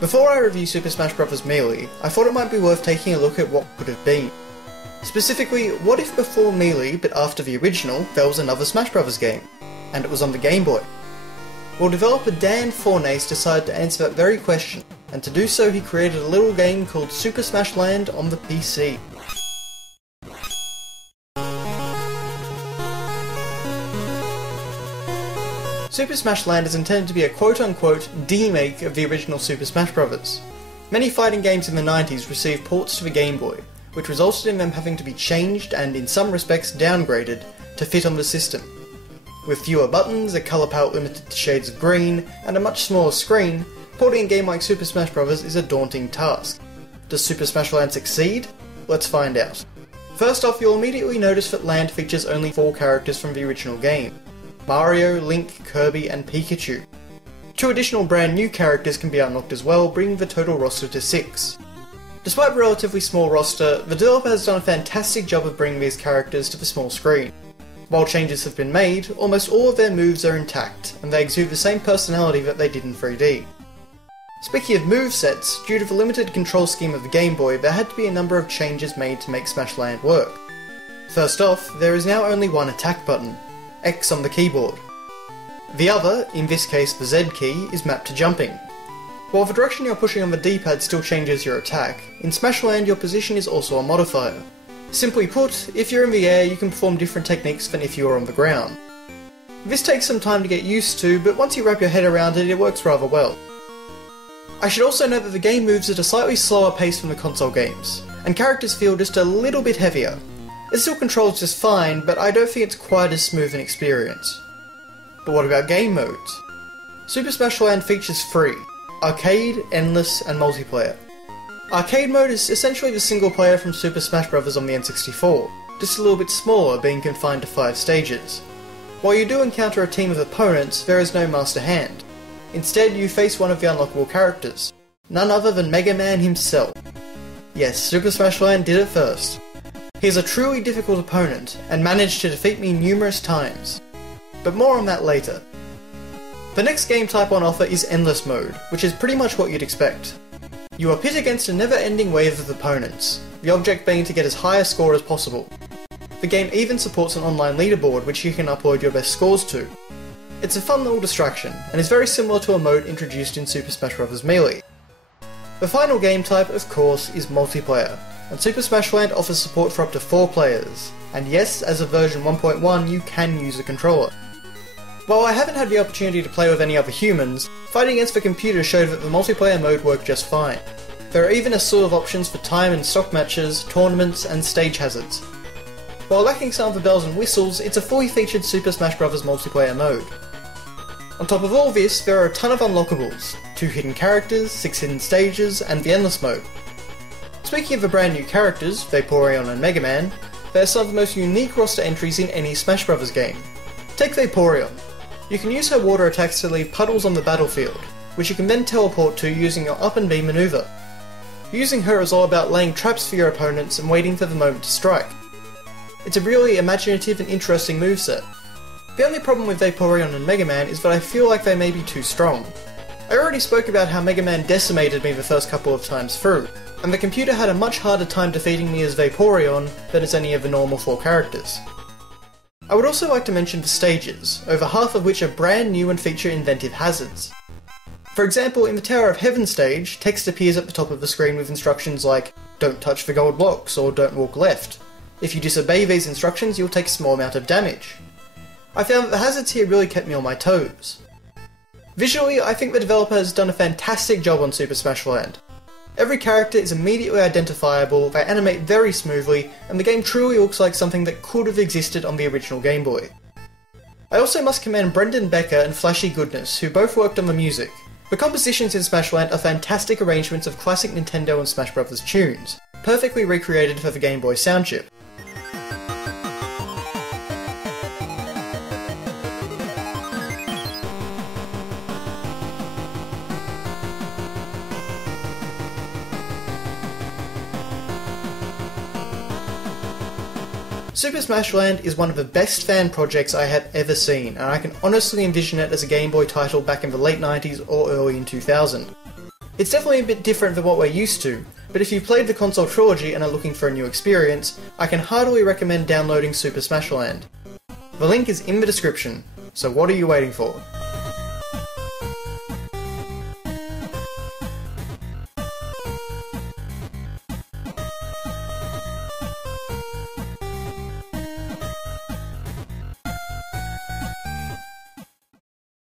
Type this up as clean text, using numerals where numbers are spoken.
Before I review Super Smash Bros. Melee, I thought it might be worth taking a look at what could have been. Specifically, what if before Melee, but after the original, there was another Smash Bros. Game, and it was on the Game Boy? Well, developer Dan Fornace decided to answer that very question, and to do so he created a little game called Super Smash Land on the PC. Super Smash Land is intended to be a quote-unquote demake of the original Super Smash Bros. Many fighting games in the 90s received ports to the Game Boy, which resulted in them having to be changed and in some respects downgraded to fit on the system. With fewer buttons, a colour palette limited to shades of green, and a much smaller screen, porting a game like Super Smash Bros. Is a daunting task. Does Super Smash Land succeed? Let's find out. First off, you'll immediately notice that Land features only 4 characters from the original game: Mario, Link, Kirby, and Pikachu. 2 additional brand new characters can be unlocked as well, bringing the total roster to 6. Despite the relatively small roster, the developer has done a fantastic job of bringing these characters to the small screen. While changes have been made, almost all of their moves are intact, and they exude the same personality that they did in 3D. Speaking of movesets, due to the limited control scheme of the Game Boy, there had to be a number of changes made to make Smash Land work. First off, there is now only one attack button, X on the keyboard. The other, in this case the Z key, is mapped to jumping. While the direction you're pushing on the D-pad still changes your attack, in Smash Land your position is also a modifier. Simply put, if you're in the air you can perform different techniques than if you were on the ground. This takes some time to get used to, but once you wrap your head around it, it works rather well. I should also note that the game moves at a slightly slower pace from the console games, and characters feel just a little bit heavier. It still controls just fine, but I don't think it's quite as smooth an experience. But what about game modes? Super Smash Land features 3: Arcade, Endless, and Multiplayer. Arcade mode is essentially the single player from Super Smash Bros. On the N64, just a little bit smaller, being confined to 5 stages. While you do encounter a team of opponents, there is no Master Hand. Instead, you face one of the unlockable characters, none other than Mega Man himself. Yes, Super Smash Land did it first. He is a truly difficult opponent, and managed to defeat me numerous times. But more on that later. The next game type on offer is Endless Mode, which is pretty much what you'd expect. You are pit against a never-ending wave of opponents, the object being to get as high a score as possible. The game even supports an online leaderboard which you can upload your best scores to. It's a fun little distraction, and is very similar to a mode introduced in Super Smash Bros. Melee. The final game type, of course, is multiplayer, and Super Smash Land offers support for up to 4 players, and yes, as of version 1.1 you can use a controller. While I haven't had the opportunity to play with any other humans, fighting against the computer showed that the multiplayer mode worked just fine. There are even assorted of options for time and stock matches, tournaments, and stage hazards. While lacking some of the bells and whistles, it's a fully featured Super Smash Bros. Multiplayer mode. On top of all this, there are a ton of unlockables, 2 hidden characters, 6 hidden stages, and the Endless Mode. Speaking of the brand new characters, Vaporeon and Mega Man, they are some of the most unique roster entries in any Smash Bros. Game. Take Vaporeon. You can use her water attacks to leave puddles on the battlefield, which you can then teleport to using your up and B maneuver. Using her is all about laying traps for your opponents and waiting for the moment to strike. It's a really imaginative and interesting moveset. The only problem with Vaporeon and Mega Man is that I feel like they may be too strong. I already spoke about how Mega Man decimated me the first couple of times through, and the computer had a much harder time defeating me as Vaporeon than as any of the normal 4 characters. I would also like to mention the stages, over half of which are brand new and feature inventive hazards. For example, in the Tower of Heaven stage, text appears at the top of the screen with instructions like "Don't touch the gold blocks" or "Don't walk left." If you disobey these instructions, you'll take a small amount of damage. I found that the hazards here really kept me on my toes. Visually, I think the developer has done a fantastic job on Super Smash Land. Every character is immediately identifiable, they animate very smoothly, and the game truly looks like something that could have existed on the original Game Boy. I also must commend Brendan Becker and Flashy Goodness, who both worked on the music. The compositions in Smash Land are fantastic arrangements of classic Nintendo and Smash Bros. Tunes, perfectly recreated for the Game Boy sound chip. Super Smash Land is one of the best fan projects I have ever seen, and I can honestly envision it as a Game Boy title back in the late 90s or early in 2000. It's definitely a bit different than what we're used to, but if you've played the console trilogy and are looking for a new experience, I can heartily recommend downloading Super Smash Land. The link is in the description, so what are you waiting for?